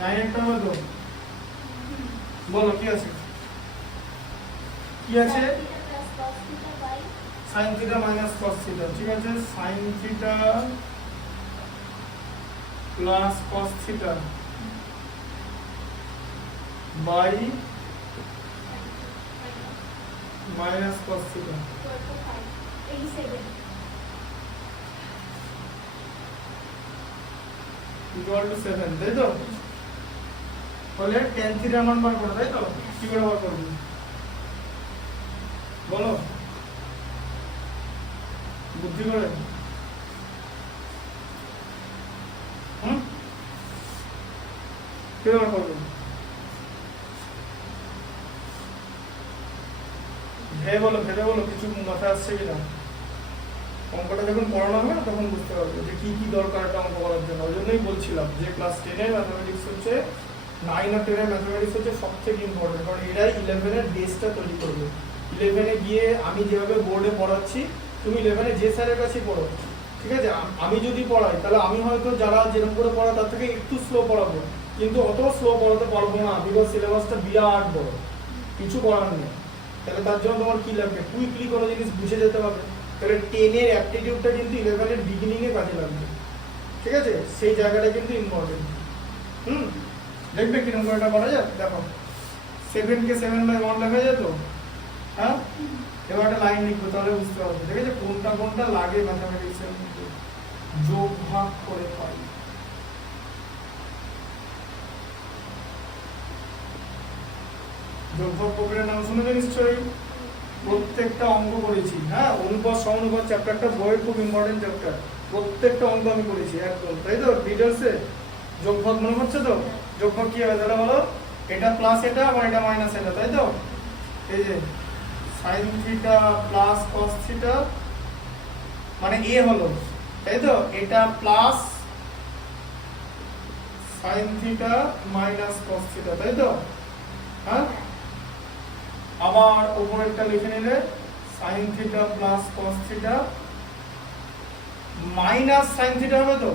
9 একটা হবে তো? বলো কি আছে? কি আছে? sin theta minus cos theta, ঠিক আছে? sin theta plus cos theta by minus cos theta equal to 7, তাই তো? তাহলে tan theta মান বার করো, তাই তো? কি করে বার করবে বলো, বুদ্ধি করে। কি বার করবে? ভেবে বলো কিছু মাথায় আসছে কিনা। অঙ্কটা যখন পড়ানো হবে না তখন বুঝতে পারবে যে কি কি দরকার একটা অঙ্ক করার জন্য। ওই জন্যই বলছিলাম যে ক্লাস 10 এর ম্যাথমেটিক্স হচ্ছে 9 আর 10 এর ম্যাথমেটিক্স হচ্ছে সবথেকে ইম্পর্টেন্ট, কারণ এরাই 11 এর বেসটা তৈরি করবে। 11 এ গিয়ে আমি যেভাবে বোর্ডে পড়াচ্ছি তুমি 11 এ যে স্যারের কাছে পড়ো, ঠিক আছে? আমি যদি পড়াই তাহলে আমি হয়তো যারা যেরকম করে পড়া তার থেকে একটু স্লো পড়াবো, কিন্তু অত স্লো পড়াতে পারবো না, বিকজ সিলেবাসটা বিরাট বড়, কিছু করার নেই। তাহলে তার জন্য তোমার কি লাগবে? কুইকলি কোনো জিনিস বুঝে যেতে হবে। তাহলে 10 এর অ্যাপটিটিউডটা কিন্তু 11 এর বিগিনিং এ কাজে লাগবে, ঠিক আছে? সেই জায়গাটা কিন্তু ইম্পর্টেন্ট। দেখবে কিরকম করে এটা করা যায়। দেখো 7 কে 7/1 লেখা যায় তো, হ্যাঁ? এবার একটা লাইন লিখবো, তাহলে বুঝতে পারবে, ঠিক আছে? কোনটা কোনটা লাগে ম্যাথমেটিক্স এর মধ্যে যোগ ভাগ করে পাই। যোগ ভাগ প্রক্রিয়ার নাম শুনেছো নিশ্চয়ই, প্রত্যেকটা অঙ্ক করেছি, হ্যাঁ? অনুপাত সমানুপাত চ্যাপ্টারটা বইয়ের খুব ইম্পর্টেন্ট চ্যাপ্টার, প্রত্যেকটা অঙ্ক আমি করেছি একদম, তাই তো? ডিটেলসে যোগভাগ মনে হচ্ছে তো? যোগভাগ কি হবে তাহলে বলো? এটা প্লাস এটা আর এটা মাইনাস এটা, তাই তো? এই যে sin theta plus cos theta মানে a হলো, তাই তো? এটা plus sin theta minus cos theta, তাই তো? হ্যাঁ, আবার উপরেরটা লিখে নিলে sin theta plus cos theta minus sin theta হবে তো?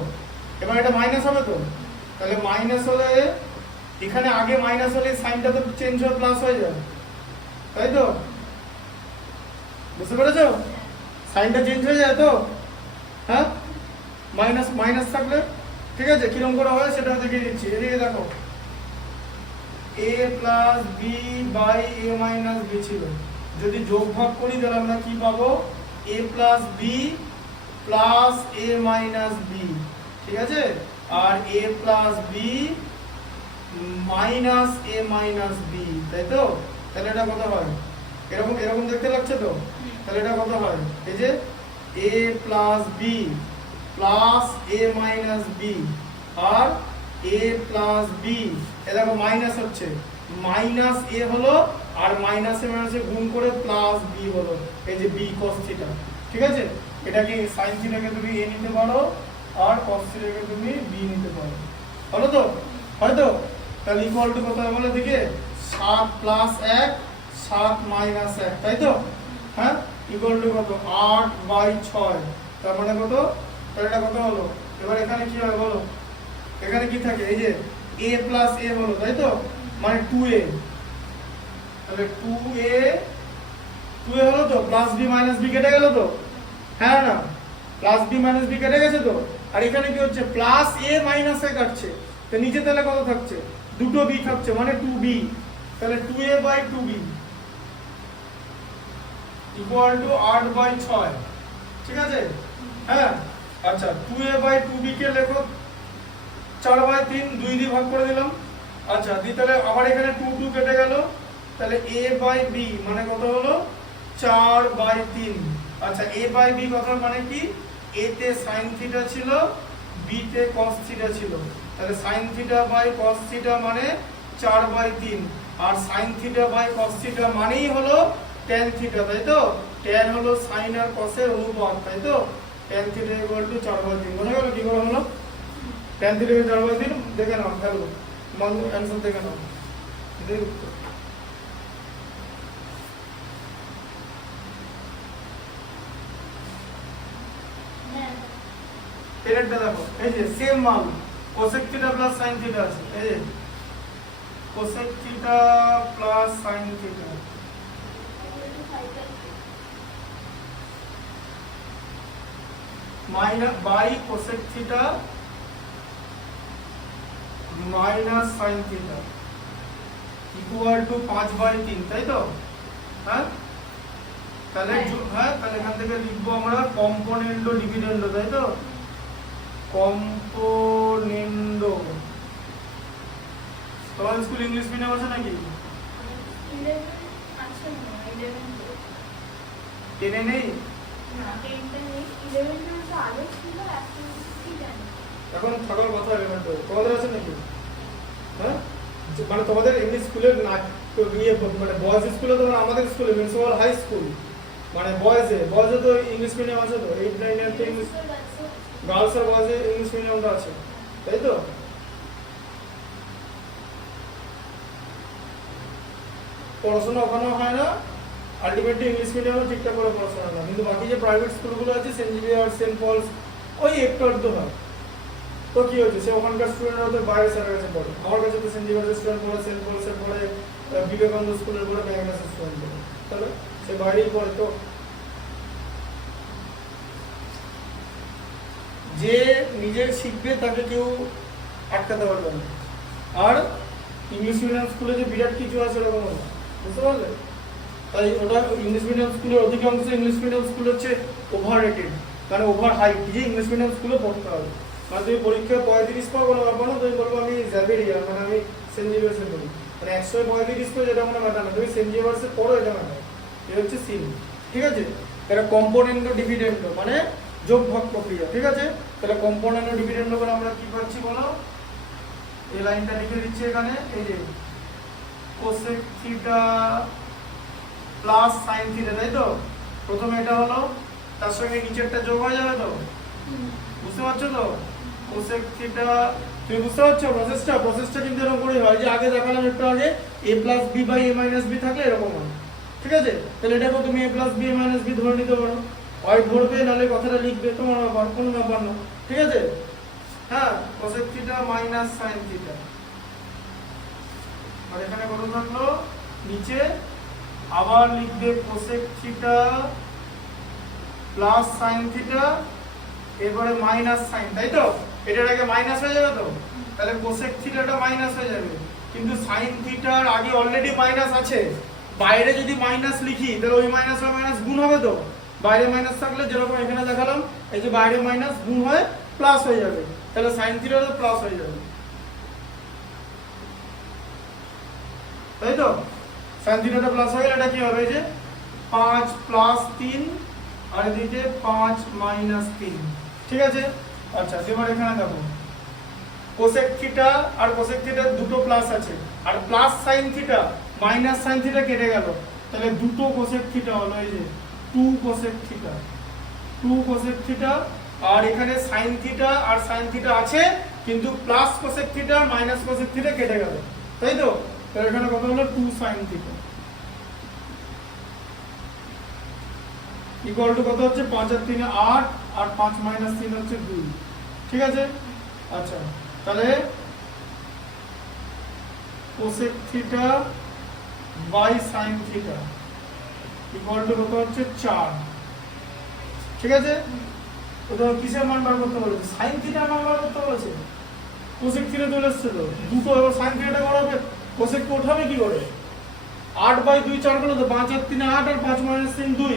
এবার এটা মাইনাস হবে তো? তাহলে মাইনাস হলে এখানে আগে মাইনাস হলে সাইনটা তো চেঞ্জ হয়ে প্লাস হয়ে যায়, তাই তো? বুঝতে পেরেছো? সাইনটা চেঞ্জ হয়ে যায় তো, হ্যাঁ? মাইনাস মাইনাস থাকলে, ঠিক আছে? কিরকম করে হয় সেটা দেখিয়ে দিচ্ছি। এদিকে দেখো, a plus B by A minus B ছিল, যদি যোগ ভাগ করি তাহলে আমরা কি পাবো? a plus B plus A minus B, ঠিক আছে? আর a plus B minus A minus B, তাই তো? তাহলে এটা কত হয়? এরকম এরকম দেখতে লাগছে তো? তাহলে এটা কত হয়? এই যে a plus B plus A minus B আর a প্লাস বি, এ দেখো মাইনাস হচ্ছে, মাইনাস এ হলো আর মাইনাসে মাইনাসে গুণ করে প্লাস বি হলো, এই যে বি cos থিটা, ঠিক আছে? এটাকে sin থিটাকে তুমি a নিতে পারো আর cos থিটাকে তুমি b নিতে পারো, হলো তো? হয়তো? তাহলে ইকুয়াল টু কত হবে বলো দিকে? 7 প্লাস 1 7 মাইনাস 1, তাই তো? হ্যাঁ, ইকুয়াল টু কত? 8/6, তার মানে কত? তাহলে এটা কত হলো? এবার এখানে কি হয় বলো? এখানে কি থাকে? এই যে a প্লাস a হলো, তাই তো? মানে 2a, তাহলে 2a হলো তো, প্লাস b মাইনাস b কেটে গেল তো, হ্যাঁ না? প্লাস b মাইনাস b কেটে গেছে তো, আর এখানে কি হচ্ছে? প্লাস a মাইনাস a কাটছে, তো নিচে তাহলে কত থাকছে? দুটো b থাকছে, মানে 2b, তাহলে 2a/2b ইকুয়াল টু 8/6, ঠিক আছে? হ্যাঁ, আচ্ছা 2a/2b কে লেখো 4/3, 2 দিয়ে ভাগ করে দিলাম। আচ্ছা দি, তাহলে আবার এখানে 2 কেটে গেল, তাহলে a/b মানে কত হলো? 4/3। আচ্ছা a/b কথার মানে কি? a তে sin থিটা ছিল, b তে cos থিটা ছিল, তাহলে sin theta by cos theta মানে 4/3, আর sin theta by cos theta মানেই হলো tan থিটা, তাই তো? tan হলো sin আর cos এর অনুপাত, তাই তো? tan থিটা ইকুয়াল টু 4/3, বোঝা গেল কি করে হলো? tan থিটা কে 4/3 দেখে নাও, হ্যালো মান आंसर দেখে নাও, এটাই উত্তর। এরটা দেখো, এই যে সেম মান, cosec theta plus sine theta আছে, এই যে cosec theta plus sine theta minus by cosec theta minus sine theta equal to 5/3, তাই তো? হ্যাঁ, তাহলে তাহলে এখান থেকে লিখবো আমরা কম্পোনেন্ডো ডিভিডেন্ডো, তাই তো? কম্পোনেন্ডো। তোমার স্কুল ইংলিশ মিডিয়াম আছে নাকি? 11 আছে না, 11 তো 10 এ নেই? না, 10 টা নেই, 11 টা তো আগে ছিল, এখন কি জানি। এখন থাকার কথা 11 তো তোমাদের আছে নাকি? হ্যাঁ, মানে তোমাদের ইংলিশ স্কুলের না ইয়ে মানে বয়েজ স্কুলে, তোমার আমাদের স্কুলে মিউনিসিপাল হাই স্কুল মানে বয়েজে তো ইংলিশ মিডিয়াম আছে তো, 8 9 এর তো ইংলিশ, গার্লস আর বয়েজে ইংলিশ মিডিয়ামটা আছে, তাই তো? পড়াশোনা ওখানে হয় না, আলটিমেটলি ইংলিশ মিডিয়ামে ঠিকঠাক করে পড়াশোনা না, কিন্তু বাকি যে প্রাইভেট স্কুলগুলো আছে সেন্ট জেভিয়ার, সেন্ট পলস, ওই একটু আধটু হয়। তো কি হচ্ছে, সে ওখানকার স্টুডেন্টরা তো বাইরে স্যারের কাছে পড়ে, আমার কাছে তো সেন্ট জেভিয়ার স্টুডেন্ট পড়ে, সেন্ট পলসের পড়ে, বিবেকানন্দ স্কুলের পড়ে, ম্যাগনাসের স্টুডেন্ট পড়ে, তাহলে সে বাইরেই পড়ে। তো যে নিজে শিখবে তাকে কেউ আটকাতে পারবে না। আর ইংলিশ মিডিয়াম স্কুলে যে বিরাট কিছু আছে এরকম না, বুঝতে পারলে? তাই ওটা ইংলিশ মিডিয়াম স্কুলের অধিকাংশ ইংলিশ মিডিয়াম স্কুল হচ্ছে ওভার রেটেড, মানে ওভার হাই, যে ইংলিশ মিডিয়াম স্কুলে পড়তে হবে। মানে তুমি পরীক্ষায় 35 পাও কোনো ব্যাপার না, তুমি বলবো আমি জ্যাভিয়ার, মানে আমি সেন্ট জেভিয়ার্সে পড়ি, মানে 135 পাও যেটা কোনো ব্যাপার না, তুমি সেন্ট জেভিয়ার্সে পড়ো, এটা ম্যাটার। এটা হচ্ছে সিন, ঠিক আছে? এটা কম্পোনেন্ডো ডিভিডেন্ডো মানে যোগ ভাগ প্রক্রিয়া, ঠিক আছে? তাহলে কম্পোনেন্ডো ডিভিডেন্ডো করে আমরা কি পাচ্ছি বলো? এই লাইনটা লিখে দিচ্ছি এখানে, এই যে cosec theta plus sine theta, তাই তো? প্রথমে এটা হলো, তার সঙ্গে নিচেরটা যোগ হয়ে যাবে তো, বুঝতে পারছো তো? কোসেক থিটা, তুমি বুঝতে পারছো প্রসেসটা কিন্তু এরকম করেই হয়, যে আগে দেখালাম একটু আগে, a plus B by a minus B থাকলে এরকম হয়, ঠিক আছে? তাহলে এটাকে তুমি a plus B a minus B ধরে নিতে পারো, হয় ধরবে নাহলে কথাটা লিখবে, তোমার ব্যাপার, কোনো ব্যাপার না, ঠিক আছে? হ্যাঁ, cosec theta minus sine theta, আর এখানে কত থাকলো নিচে, আবার লিখবে cosec theta plus sine theta, এরপরে মাইনাস সাইন, তাই তো? এটার আগে মাইনাস হয়ে যাবে তো, তাহলে কোসেক থিটাটা মাইনাস হয়ে যাবে, কিন্তু সাইন থিটার আগে অলরেডি মাইনাস আছে, বাইরে যদি মাইনাস লিখি তাহলে ওই মাইনাস আর মাইনাস গুণ হবে তো, বাইরে মাইনাস থাকলে যেরকম এখানে দেখালাম, এই যে বাইরে মাইনাস গুণ হয়ে প্লাস হয়ে যাবে, তাহলে সাইন থিটাটা প্লাস হয়ে যাবে, তাই তো? সাইন থিটাটা প্লাস হয়ে গেলে এটা কি হবে, যে 5 প্লাস 3 আর এদিকে 5 মাইনাস 3, ঠিক আছে? আচ্ছা, এবার এখানে দেখো কোসেক থিটা আর কোসেক থিটার দুটো প্লাস আছে, আর plus sine theta minus sine theta কেটে গেল, তাহলে দুটো কোসেক থিটা হলো, এই যে 2 কোসেক থিটা, আর এখানে সাইন থিটা আর সাইন থিটা আছে, কিন্তু প্লাস কোসেক থিটা আর মাইনাস কোসেক থিটা কেটে গেল, তাই তো? তাহলে এখানে কত হলো 2 সাইন থিটা ইকুয়াল টু কত হচ্ছে, 5 আর 3 8, আর 5 মাইনাস 3 হচ্ছে 2, ঠিক আছে? আচ্ছা, তাহলে cosec theta by sine theta equal to কত হচ্ছে 4, ঠিক আছে? তো কিসের মান বার করতে বলেছে? সাইন থিটার মান বার করতে বলেছে, কোসেক থিটা চলে এসছে তো দুটো, এবার সাইন থিটাটা করাবে, কোসেক কে উঠাবে কি করে? 8/2 4 করলে তো 5 আর 3 8, আর 5 মাইনাস 3 2,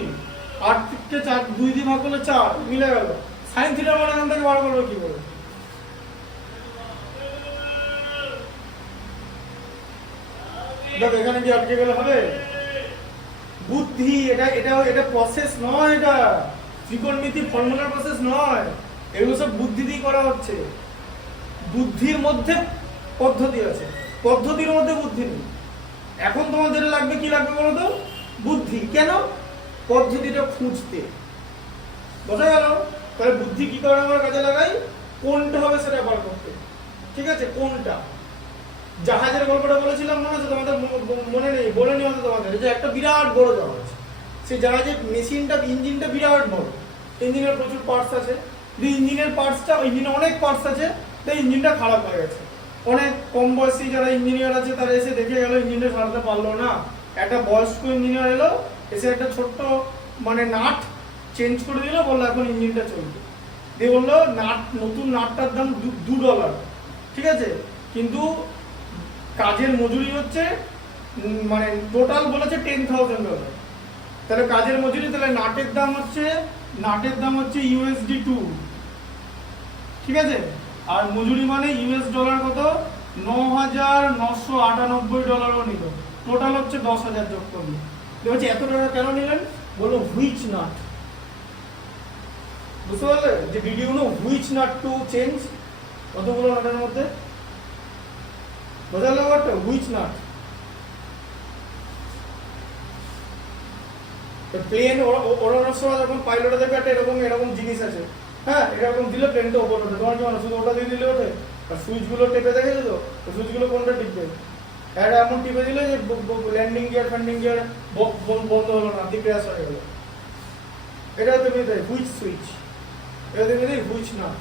8 থেকে 4 2 দিয়ে ভাগ করলে 4 মিলে গেল, সাইন থিটার মান এখান থেকে বার করবে কি করে? দেখো এখানে কি আটকে গেলে হবে? বুদ্ধি, এটা প্রসেস নয়, এটা ত্রিকোণমিতি ফর্মুলার প্রসেস নয়, এগুলো সব বুদ্ধি দিয়ে করা হচ্ছে। বুদ্ধির মধ্যে পদ্ধতি আছে, পদ্ধতির মধ্যে বুদ্ধি নেই। এখন তোমাদের লাগবে কি লাগবে বলো তো? বুদ্ধি। কেন? পদ্ধতিটা খুঁজতে, বোঝা গেল? তাহলে বুদ্ধি কি করে আমরা কাজে লাগাই? কোনটা হবে সেটা বার করতে, ঠিক আছে? কোনটা? জাহাজের গল্পটা বলেছিলাম মনে আছে তোমাদের? মনে নেই, বলে নি হয়তো তোমাদের, যে একটা বিরাট বড় জাহাজ, সেই জাহাজের মেশিনটা, ইঞ্জিনটা বিরাট বড়, ইঞ্জিনের প্রচুর পার্টস আছে, ইঞ্জিনের পার্টসটা, ইঞ্জিনে অনেক পার্টস আছে, তো ইঞ্জিনটা খারাপ হয়ে গেছে। অনেক কম বয়সী যারা ইঞ্জিনিয়ার আছে তারা এসে দেখে গেল, ইঞ্জিনটা সারাতে পারলো না। একটা বয়স্ক ইঞ্জিনিয়ার এলো, এসে একটা ছোট্ট মানে নাট চেঞ্জ করে দিল, বললো এখন ইঞ্জিনটা চলবে। দিয়ে বললো নাট, নতুন নাটটার দাম $2, ঠিক আছে, কিন্তু কাজের মজুরি হচ্ছে মানে টোটাল বলেছে $10,000। তাহলে কাজের মজুরি, তাহলে নাটের দাম হচ্ছে USD2, ঠিক আছে, আর মজুরি মানে US ডলার কত, $9,998 নিল, টোটাল হচ্ছে 10,000 যোগ করলো। বলছে এত টাকা কেন নিলেন, বলো হুইচ নাট, বুঝতে পারলে যে did you know which nut to change, কতগুলো নাটের মধ্যে বোঝালে ব্যাপারটা, হুইচ নাট। প্লেন ওড়ানোর সময় যখন পাইলটে দেখবে একটা এরকম এরকম জিনিস আছে, হ্যাঁ, এরকম দিলে প্লেনটা ওপর ওঠে, তোমার কি মানে শুধু ওটা দিয়ে দিলে ওঠে, আর সুইচগুলো টেপে দেখেছো তো, সুইচগুলো কোনটা টিপবে, একটা এমন টিপে দিলে যে ল্যান্ডিং গিয়ার ফ্যান্ডিং গিয়ার বন্ধ হলো না, দিয়ে ক্র্যাশ হয়ে গেল, এটা তুমি দেয় হুইচ সুইচ, এটা তুমি দেয় হুইচ নাট,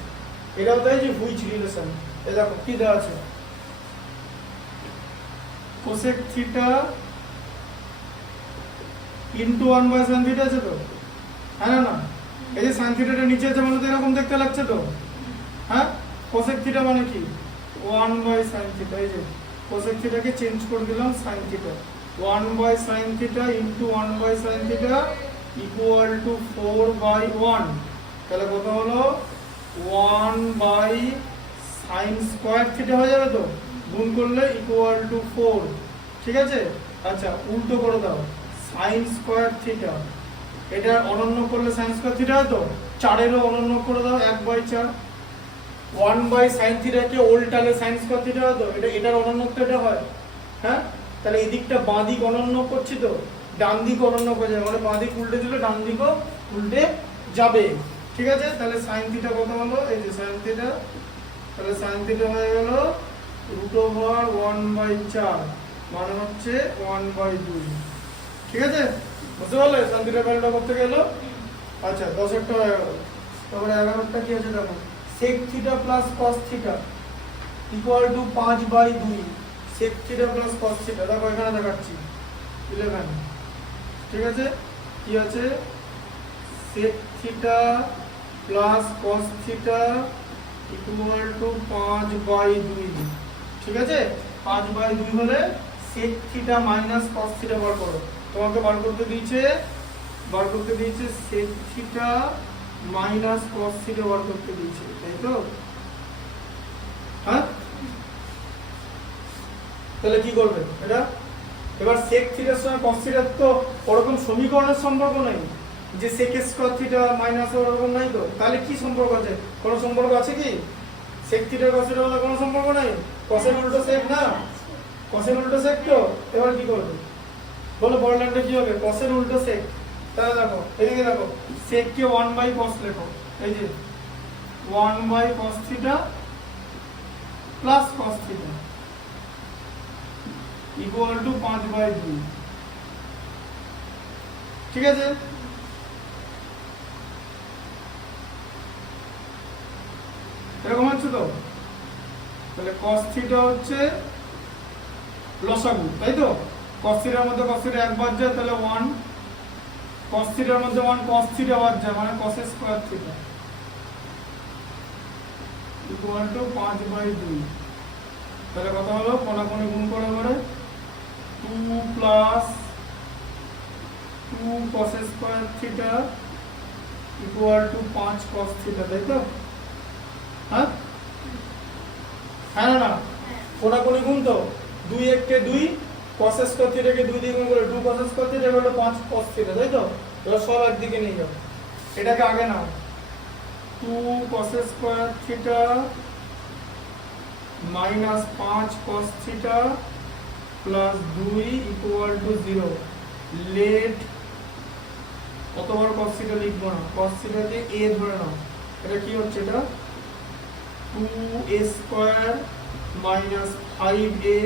এটাও দেয় যে হুইচ রিলেশন। এ দেখো কি দেওয়া আছে, cosec theta into 1/sin theta আছে তো, হ্যাঁ না, এই যে sin থিটাটা নিচে আছে মানে তো এরকম দেখতে লাগছে তো, হ্যাঁ, কোসেক থিটা মানে কি 1/sin থিটা, এই যে কোসেক থিটাকে চেঞ্জ করে দিলাম sin theta, 1/sin theta into 1/sin theta equal two 4/1, তাহলে কত হলো 1/sin স্কয়ার থিটা হয়ে যাবে তো, গুণ করলে ইকুয়াল টু 4, ঠিক আছে। আচ্ছা উল্টো করে দাও, sin স্কয়ার থিটা, এটা অনন্য করলে sin স্কয়ার থিটা হয় তো, 4-এরও অনন্য করে দাও 1/4, 1/sin থিটাকে উল্টালে sin স্কয়ার থিটা হয় তো, এটার অনন্য তো এটা হয়, হ্যাঁ, তাহলে এই দিকটা বাঁ দিক অনন্য করছি তো, ডান দিক অনন্য করে যাবে, মানে বাঁ দিক উল্টে দিলে ডান দিকও উল্টে যাবে, ঠিক আছে। তাহলে sin থিটা কত হলো, এই যে sin থিটা, তাহলে sin থিটা হয়ে গেল √1/4, মানে হচ্ছে 1/2, ঠিক আছে, বুঝতে পারলে sin থিটা ভ্যালুটা করতে গেল। আচ্ছা 10-এরটা হয়ে গেল, তারপরে 11-এরটা কি আছে দেখো, sec theta plus cos theta equal to 5/2, sec theta plus cos theta, দেখো এখানে দেখাচ্ছি 11, ঠিক আছে, কি আছে sec theta plus cos theta equal to 5/2, ঠিক আছে, 5/2 হলে sec theta minus cos theta বার করো, তোমাকে বার করতে দিয়েছে sec theta minus cos theta বার করতে দিয়েছে, তাই তো, হ্যাঁ, তাহলে কি করবে এটা, এবার sec থিটার সঙ্গে cos থিটার তো ওরকম সমীকরণের সম্পর্ক নেই, যে sec স্কয়ার থিটা মাইনাস ওরকম নাই তো, তাহলে কি সম্পর্ক আছে, কোনো সম্পর্ক আছে কি, sec থিটা cos থিটার মধ্যে কোনো সম্পর্ক নাই, cos এর উল্টো sec না, cos এর উল্টো sec তো, এবার কি করবে বলো, বড় লাইনটা কি হবে, cos এর উল্টো sec, তাহলে দেখো এদিকে দেখো sec কে 1/cos লেখো, এই যে 1/cos theta plus cos theta equal to 5/2, ঠিক আছে। এরকম হচ্ছে তো, তাহলে cos থিটা হচ্ছে লসাগু, তাই তো, cos থিটার মধ্যে cos থিটা একবার যায়, তাহলে 1, cos থিটার মধ্যে 1 cos থিটা বাদ যায়, মানে cos square theta equal to 5/2, তাহলে কত হলো, কোণাকুণি গুণ করে করে 2 plus 2 cos square theta equal two 5 cos theta, তাই তো, হ্যাঁ, হ্যাঁ না, কোণাকুণি গুণ তো, 2 1 2 cos স্কয়ার থিটাকে 2 দিয়ে গুণ করে 2 cos স্কয়ার থিটা হলো 5 cos থিটা, তাই তো, এবার সব একদিকে নিয়ে যাও, এটাকে আগে নাও, 2 cos square theta minus 5 cos theta plus 2 equal to 0, let কতবার cos থিটা লিখবো না, cos থিটাকে a ধরে নাও, এটা কি হচ্ছে, এটা 2a square minus 5a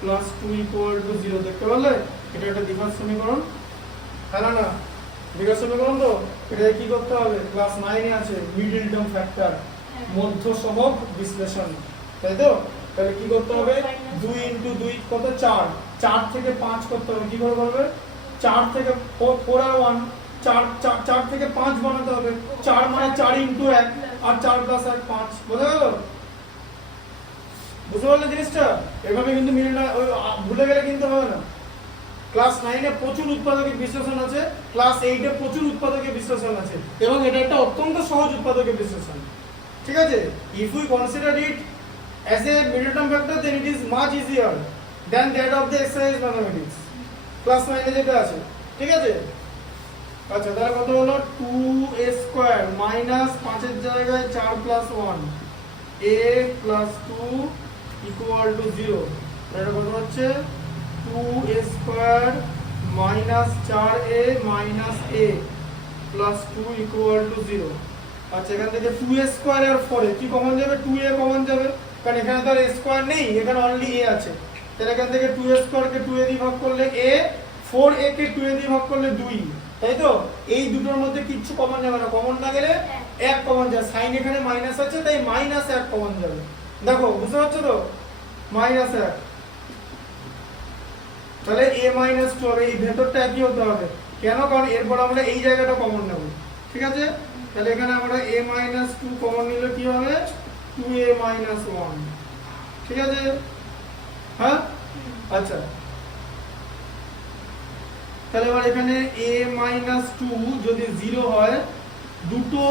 plus 2 equal to 0, দেখতে পারলে এটা একটা দ্বিঘাত সমীকরণ, হ্যাঁ না, দ্বিঘাত সমীকরণ তো, এটা কি করতে হবে, ক্লাস 9 এ আছে মিডল টার্ম ফ্যাক্টর, মধ্য সহগ বিশ্লেষণ, তাই তো? তাহলে কি করতে হবে? 2 × 2 কত? 4, 4 থেকে 5 করতে হবে। কি করে করবে? 4 থেকে 4 আর 1, 4 থেকে 5 বানাতে হবে। 4 মানে 4 × 1 আর 4 + 1 5, বোঝা গেল? বুঝতে পারলে জিনিসটা? এভাবে কিন্তু মিলে না, ভুলে গেলে কিন্তু হবে না। ক্লাস 9 এ প্রচুর উৎপাদকের বিশ্লেষণ আছে, ক্লাস 8 এ প্রচুর উৎপাদকের বিশ্লেষণ আছে, এবং এটা একটা অত্যন্ত সহজ উৎপাদকের বিশ্লেষণ। ঠিক আছে? If we consider it as a middle term factor, then it is much easier than that of the exercise mathematics class 9 এ যেটা আছে। ঠিক আছে? আচ্ছা, তাহলে কত হলো? 2a² মাইনাস 5 এর জায়গায় 4 + 1 a + 2 = 0। এটা কত হচ্ছে? 2a² minus 4a minus a + 2 = 0। আচ্ছা, এখান থেকে 2a² আর 4a কি কমন যাবে? 2a কমন যাবে, কারণ এখানে তো আর a² নেই, এখানে অনলি a আছে। তাহলে এখান থেকে 2a² কে 2a দিয়ে ভাগ করলে a, 4a কে 2a দিয়ে ভাগ করলে 2, তাই তো? এই দুটোর মধ্যে কিচ্ছু কমন যাবে না, কমন না গেলে 1 কমন যায়। সাইন এখানে মাইনাস আছে, তাই -1 কমন যাবে। দেখো, বুঝতে পারছো তো? -1, তাহলে a - 2 হবে। এই ভেতরটা একই হতে হবে, কেন? কারণ এরপর আমরা এই জায়গাটা কমন নেব। ঠিক আছে? তাহলে এখানে আমরা a - 2 কমন নিলে কি হবে? 2a - 1। ঠিক আছে? হ্যাঁ, আচ্ছা, তাহলে এবার এখানে a - 2 যদি 0 হয়, দুটো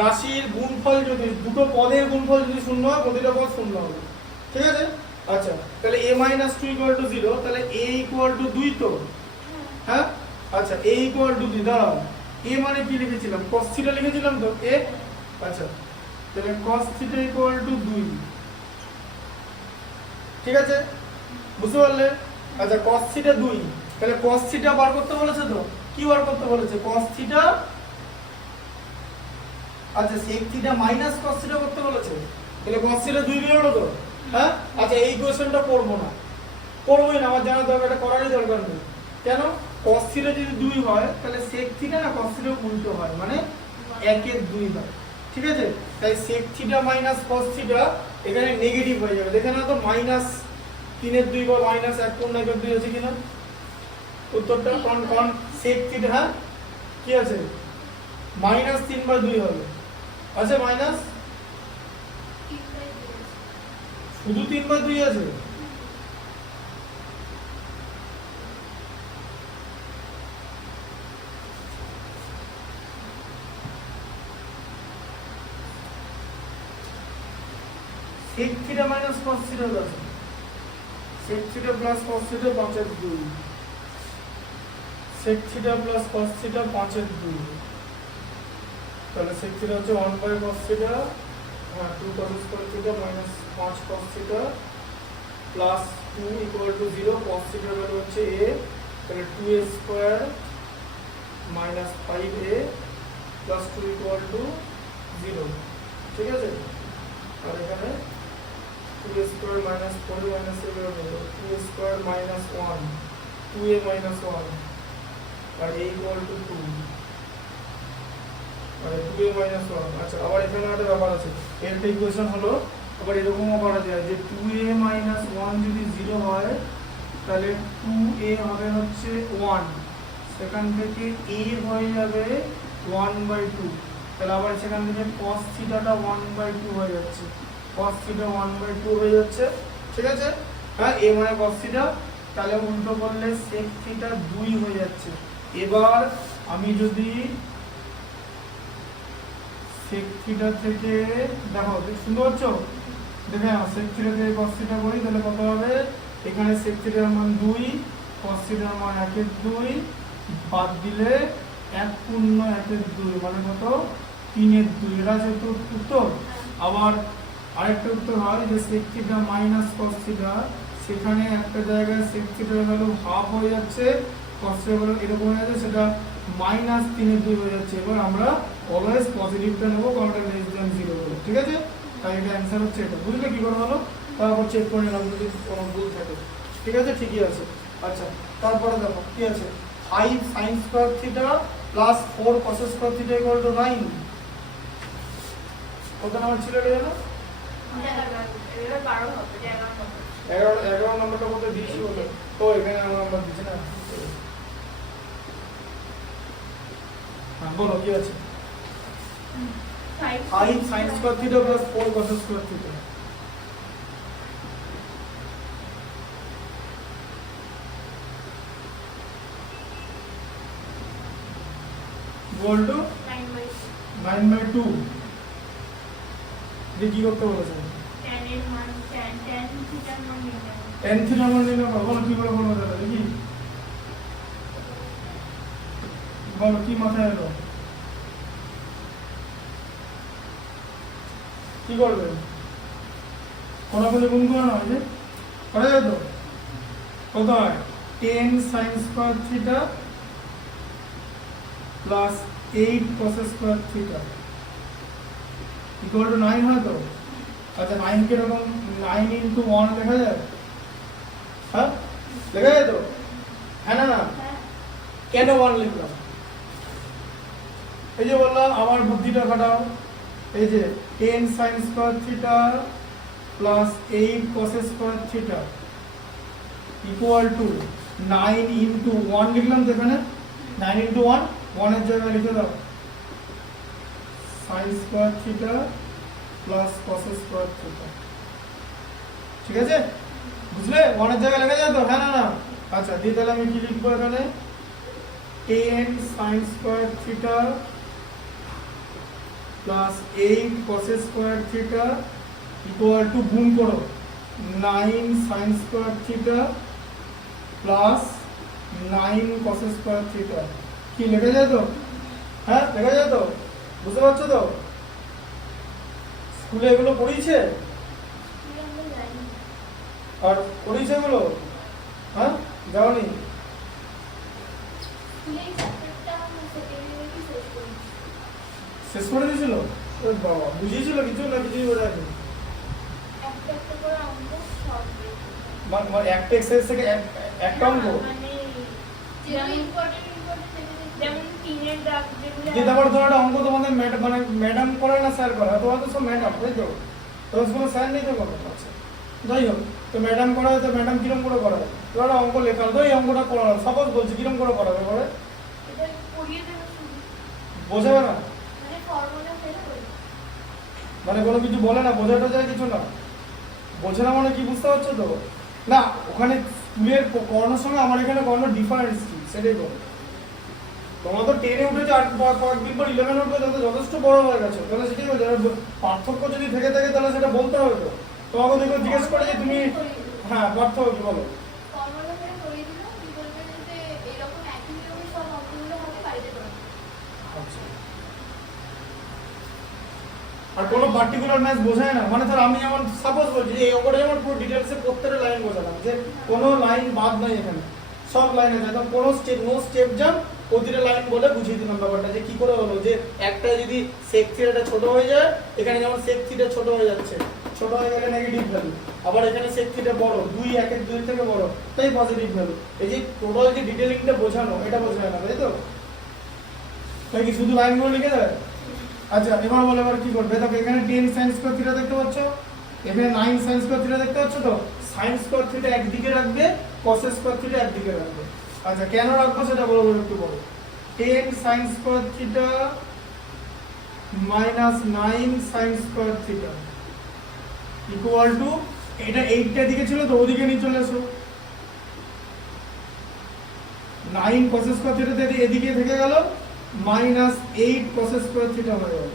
রাশির গুণফল যদি, দুটো পদের গুণফল যদি শূন্য হয়, প্রতিটা পদ শূন্য হবে। ঠিক আছে? আচ্ছা, তাহলে a - 2 = 0, তাহলে a = 2 তো? হ্যাঁ, আচ্ছা, a = 2। দাঁড়াও, a মানে কি লিখেছিলাম? cos θ লিখেছিলাম তো, a। আচ্ছা, তাহলে cos θ = 2। ঠিক আছে? বুঝতে পারলে? আচ্ছা, cos θ 2, তাহলে cos θ বার করতে বলেছে তো? কি বার করতে বলেছে? cos θ, আচ্ছা, sec θ মাইনাস cos θ করতে বলেছে। তাহলে cos θ 2 বেরোলো তো? হ্যাঁ, আচ্ছা, এই কোশ্চেনটা করব না, করবোই না, আমার জানা দরকার, এটা করারই দরকার নেই। কেন? cos θ যদি 2 হয়, তাহলে sec θ না cos θ উল্টো হয়, মানে 1 এর 2 হয়। ঠিক আছে? তাই sec θ মাইনাস cos θ এখানে নেগেটিভ হয়ে যাবে। দেখে না তো, -3 এর 2 বা -1 কোন এর 2 আছে কিনা উত্তরটা? কোন sec θ, হ্যাঁ, কি আছে? -3/2 হবে। আছে মাইনাস, শুধু 3/2 আছে। sec θ মাইনাস cos θ আছে, sec θ plus cos θ 5/2, sec θ plus cos θ 5/2। তাহলে sec θ হচ্ছে 1/cos θ, 2 cos² θ minus 5 cos θ plus 2 = 0। cos θ value হচ্ছে a, তাহলে 2a² মাইনাস 5a প্লাস 2 = 0। ঠিক আছে? আর এখানে 2a² minus 4 minus 2a² minus 1, 2a minus 1, আর a = 2, মানে 2a মাইনাস 1। আচ্ছা, আবার এখানে একটা ব্যাপার আছে, এর ইকুয়েশন হলো, আবার এরকমও করা যায় যে 2a মাইনাস 1 যদি 0 হয়, তাহলে 2a হবে হচ্ছে 1, সেখান থেকে a হয়ে যাবে 1/2। তাহলে আবার সেখান থেকে cos θ টা 1/2 হয়ে যাচ্ছে, cos θ 1/2 হয়ে যাচ্ছে। ঠিক আছে? হ্যাঁ, a মানে cos θ, তাহলে উল্টো করলে sec θ 2 হয়ে যাচ্ছে। এবার আমি যদি sec θ থেকে, দেখো শুনতে পাচ্ছ? দেখে নাও, sec θ থেকে cos θ করি, তাহলে কত হবে? এখানে sec θ এর মান 2, cos θ এর মান 1/2, বাদ দিলে 1 পূর্ণ 1/2, মানে কত? 3/2। এটা হচ্ছে উত্তর। আবার আরেকটা উত্তর হয় যে sec θ মাইনাস cos θ, সেখানে একটা জায়গায় sec θ এর ভ্যালু হাফ হয়ে যাচ্ছে, cos θ এর ভ্যালু এরকম হয়ে যাচ্ছে, সেটা -3/2 হয়ে যাচ্ছে। এবার আমরা অলওয়েজ পজিটিভটা নেব, কারণ এটা লেস দ্যান 0 হবে। ঠিক আছে? তাই এটা অ্যান্সার হচ্ছে এটা। বুঝলে কি করে হলো? তারপর চেক করে নিলাম যদি কোনো ভুল থাকে। ঠিক আছে? ঠিকই আছে। আচ্ছা, তারপরে দেখো কি আছে? 5 sin² θ প্লাস 4 cos² θ = 9। কত নাম্বার ছিল এটা জানো? 11 নম্বরটা কত দিয়েছি বলো? ও এখানে নাম্বার দিচ্ছে না। হ্যাঁ বলো কি আছে? 5 sin square theta plus 4 cos square theta equal to 9/2 দিয়ে কি করতে বলেছে? tan theta মান নির্ণয় করো। বলো কিভাবে করবো দাদা দেখি, বলো কি মাথায় এলো, কি করবে? কোনাকুনি গুণ করে না যে করা যায় তো? কত হয়? 10 sin square theta plus 8 cos square theta equal to 9 হয় তো? আচ্ছা 9 কে এরকম 9 into 1 লেখা যায়? হ্যাঁ লেখা যায় তো? হ্যাঁ না না, কেন 1 লিখলাম? এই যে বললাম আমার বুদ্ধিটা খাটাও, এই যে 10 sin square theta plus 8 cos square theta equal to 9 into 1 লিখলাম তো এখানে, 9 into 1 1 এর জায়গায় লিখে দাও sin square theta plus cos square theta, ঠিক আছে? বুঝলে 1 এর জায়গায় লেখা যায় তো? হ্যাঁ না না, আচ্ছা দিয়ে তাহলে আমি কি লিখবো এখানে? 10 sin square theta plus 8 cos square theta equal to গুণ করো 9 sin square theta plus 9 cos square theta, কি লেখা যায় তো? হ্যাঁ লেখা যায় তো? বুঝতে পারছো তো? স্কুলে এগুলো পড়িয়েছে আর পড়িয়েছে এগুলো? হ্যাঁ যাওনি? শেষ করে দিয়েছিল? ওই বাবা, বুঝিয়েছিল কিছু না কিছুই বোঝায়নি? একটা এক্সারসাইজ থেকে একটা অঙ্ক যে তারপর ধরো একটা অঙ্ক তোমাদের মানে ম্যাডাম করে না স্যার করে? তোমার তো সব ম্যাডাম, তাই তো? তোমার কোনো স্যার নেই তো কোনো? আচ্ছা যাই হোক, তো ম্যাডাম করা হয় তো ম্যাডাম কিরম করে করা হয়? তোমার অঙ্ক লেখা হলো, এই অঙ্কটা করা হলো, সাপোজ বলছি কিরম করে করা হবে পরে? বোঝাবে না মানে কোনো কিছু বলে না, বোঝাটা যায় কিছু না? বোঝে না মানে কি বুঝতে পারছো তো? না ওখানে স্কুলের করানোর সঙ্গে আমার এখানে করানোর ডিফারেন্স কি সেটাই বলো। তোমরা তো 10 এ উঠেছো আর কয়েকদিন পর 11 উঠবে, তাহলে যথেষ্ট বড় হয়ে গেছে, তাহলে সেটাই বলছে পার্থক্য যদি থেকে থাকে তাহলে সেটা বলতে হবে তো। তোমাকে দেখো জিজ্ঞেস করে যে তুমি হ্যাঁ পার্থক্য কি বলো? আচ্ছা আর কোনো পার্টিকুলার ম্যাথ বোঝায় না মানে ধর আমি যেমন সাপোজ বলছি এই অঙ্কটা যেমন পুরো ডিটেইলসে প্রত্যেকটা লাইন বোঝালাম যে কোনো লাইন বাদ নাই এখানে, সব লাইন আছে, তো কোনো স্টেপ নো স্টেপ জাম্প প্রতিটা লাইন বলে বুঝিয়ে দিলাম ব্যাপারটা যে কি করে হলো যে একটা যদি sec থিটাটা ছোট হয়ে যায়, এখানে যেমন sec থিটা ছোট হয়ে যাচ্ছে, ছোট হয়ে গেলে নেগেটিভ ভ্যালু, আবার এখানে sec থিটা বড় 2 1 এর 2 থেকে বড় তাই পজিটিভ ভ্যালু। এই যে টোটাল যে ডিটেইলিংটা বোঝানো এটা বোঝায় না, তাই তো? তাই কি শুধু লাইনগুলো লিখে দেবে? আচ্ছা এবার বলো এবার কি করবে? দেখো এখানে 10 sin square theta দেখতে পাচ্ছ, এখানে 9 sin square theta দেখতে পাচ্ছ তো? sin square theta একদিকে রাখবে, cos square theta একদিকে রাখবে। আচ্ছা কেন রাখবো সেটা বলো একটু বলো। 10 sin square theta minus 9 sin square theta equal to এটা 8 টা দিকে ছিল তো ওদিকে নিয়ে চলে এসো, 9 cos square theta এদিকে থেকে গেল minus 8 cos square theta হয়ে গেল,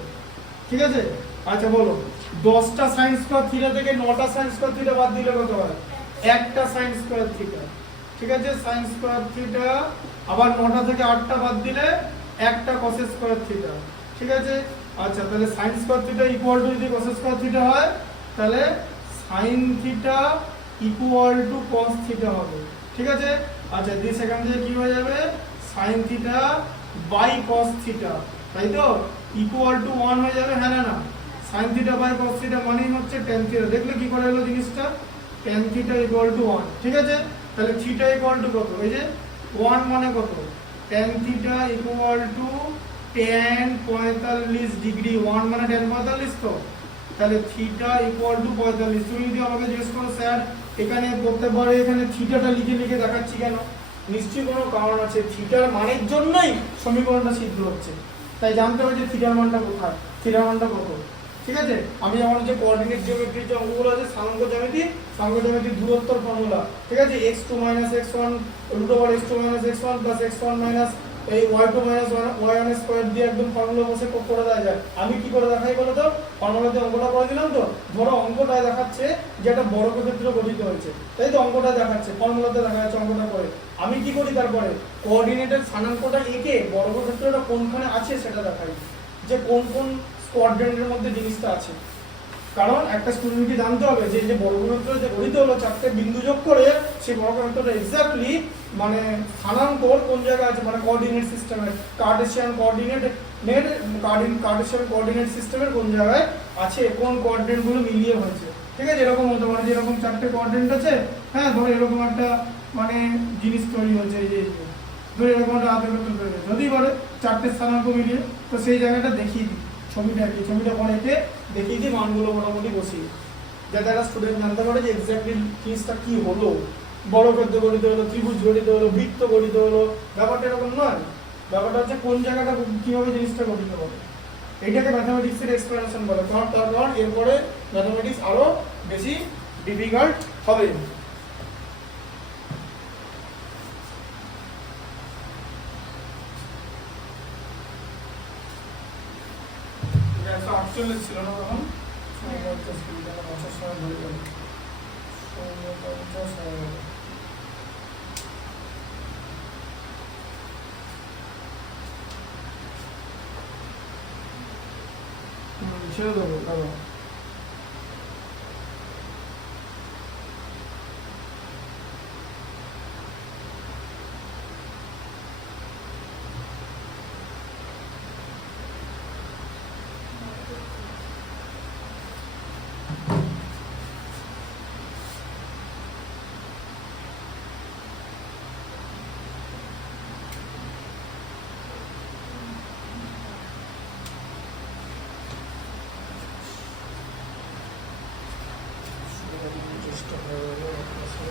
ঠিক আছে? আচ্ছা বলো 10টা sin square theta থেকে 9টা sin square theta বাদ দিলে কত হয়? একটা sin square theta, ঠিক আছে? sin square theta আবার 9টা থেকে 8টা বাদ দিলে একটা cos square theta, ঠিক আছে? আচ্ছা তাহলে sin square theta equal to যদি cos square theta হয় তাহলে sin theta equal to cos theta হবে, ঠিক আছে? আচ্ছা দিয়ে সেখান থেকে কি হয়ে যাবে? sin theta by cos theta, তাই তো? equal to 1 হয়ে যাবে, হ্যাঁ না না? sin theta by cos theta মানেই হচ্ছে tan theta, দেখলে কি করে হলো জিনিসটা? tan theta equal to 1, ঠিক আছে? তাহলে theta equal to কত? এই যে 1 মানে কত? tan theta equal to tan 45 degree 1 মানে tan 45 তো, তাহলে থিটা ইকুয়াল টু 45। তুমি যদি আমাকে জিজ্ঞেস করো স্যার এখানে প্রত্যেকবারে এখানে থিটাটা লিখে লিখে দেখাচ্ছি কেন, নিশ্চয়ই কোনো কারণ আছে, থিটার মানের জন্যই সমীকরণটা সিদ্ধ হচ্ছে। তাই জানতে হবে যে থিটার মানটা কোথায়, থিটার মানটা কত। ঠিক আছে, আমি যেমন যে কোঅর্ডিনেট জিওমেট্রির যে অঙ্কগুলো আছে, স্থানাঙ্ক জ্যামিতির দূরত্বর ফর্মুলা, ঠিক আছে, x2 - x1 √x2 - x1 x1 minus এই y2 - y1 স্কয়ার দিয়ে একদম ফর্মুলা বসে করে দেওয়া যায়। আমি কি করে দেখাই বলো তো, ফর্মুলাতে অঙ্কটা করে দিলাম তো, ধরো অঙ্কটায় দেখাচ্ছে যে একটা বর্গক্ষেত্র গঠিত হয়েছে, তাই তো অঙ্কটা দেখাচ্ছে, ফর্মুলাতে দেখা যাচ্ছে অঙ্কটা করে। আমি কি করি তারপরে কোঅর্ডিনেটের স্থানাঙ্কটা এঁকে বর্গক্ষেত্রটা কোনখানে আছে সেটা দেখাই, যে কোন কোন কোয়াড্রেন্টের মধ্যে জিনিসটা আছে। কারণ একটা স্টুডেন্টকে জানতে হবে যে যে বর্গক্ষেত্র যে গঠিত হলো 4টে বিন্দু যোগ করে, সেই বর্গক্ষেত্রটা এক্স্যাক্টলি মানে স্থানাঙ্ক কোন জায়গায় আছে, মানে কোঅর্ডিনেট সিস্টেমের কার্টেসিয়ান কোঅর্ডিনেট সিস্টেমের কোন জায়গায় আছে, কোন কোয়াড্রেন্টগুলো মিলিয়ে হয়েছে। ঠিক আছে, এরকম হতে পারে যে এরকম 4টে কোয়াড্রেন্ট আছে, হ্যাঁ ধরো এরকম একটা মানে জিনিস তৈরি হয়েছে, এই যে ধরো এরকম একটা আয়তক্ষেত্র তৈরি হয়েছে, যদি বলে 4টে স্থানাঙ্ক মিলিয়ে, তো সেই জায়গাটা দেখিয়ে দিই, ছবিটা পরে এঁকে দেখিয়ে দিই, মানগুলো মোটামুটি বসিয়ে, যাতে একটা স্টুডেন্ট জানতে পারে যে এক্স্যাক্টলি জিনিসটা কি হলো, বর্গক্ষেত্র গঠিত হলো, ত্রিভুজ গঠিত হলো, বৃত্ত গঠিত হলো, ব্যাপারটা এরকম নয়। ব্যাপারটা হচ্ছে কোন জায়গাটা কিভাবে জিনিসটা গঠিত হবে, এইটাকে ম্যাথামেটিক্সের এক্সপ্লেনেশন বলে। কারণ এরপরে ম্যাথামেটিক্স আরো বেশি ডিফিকাল্ট হবে। আটচল্লিশ ছিল না তখন, 50 সময় ধরে গেল 50 হয়ে গেল। ছেড়ে দেবো দাদা। চেষ্টা করে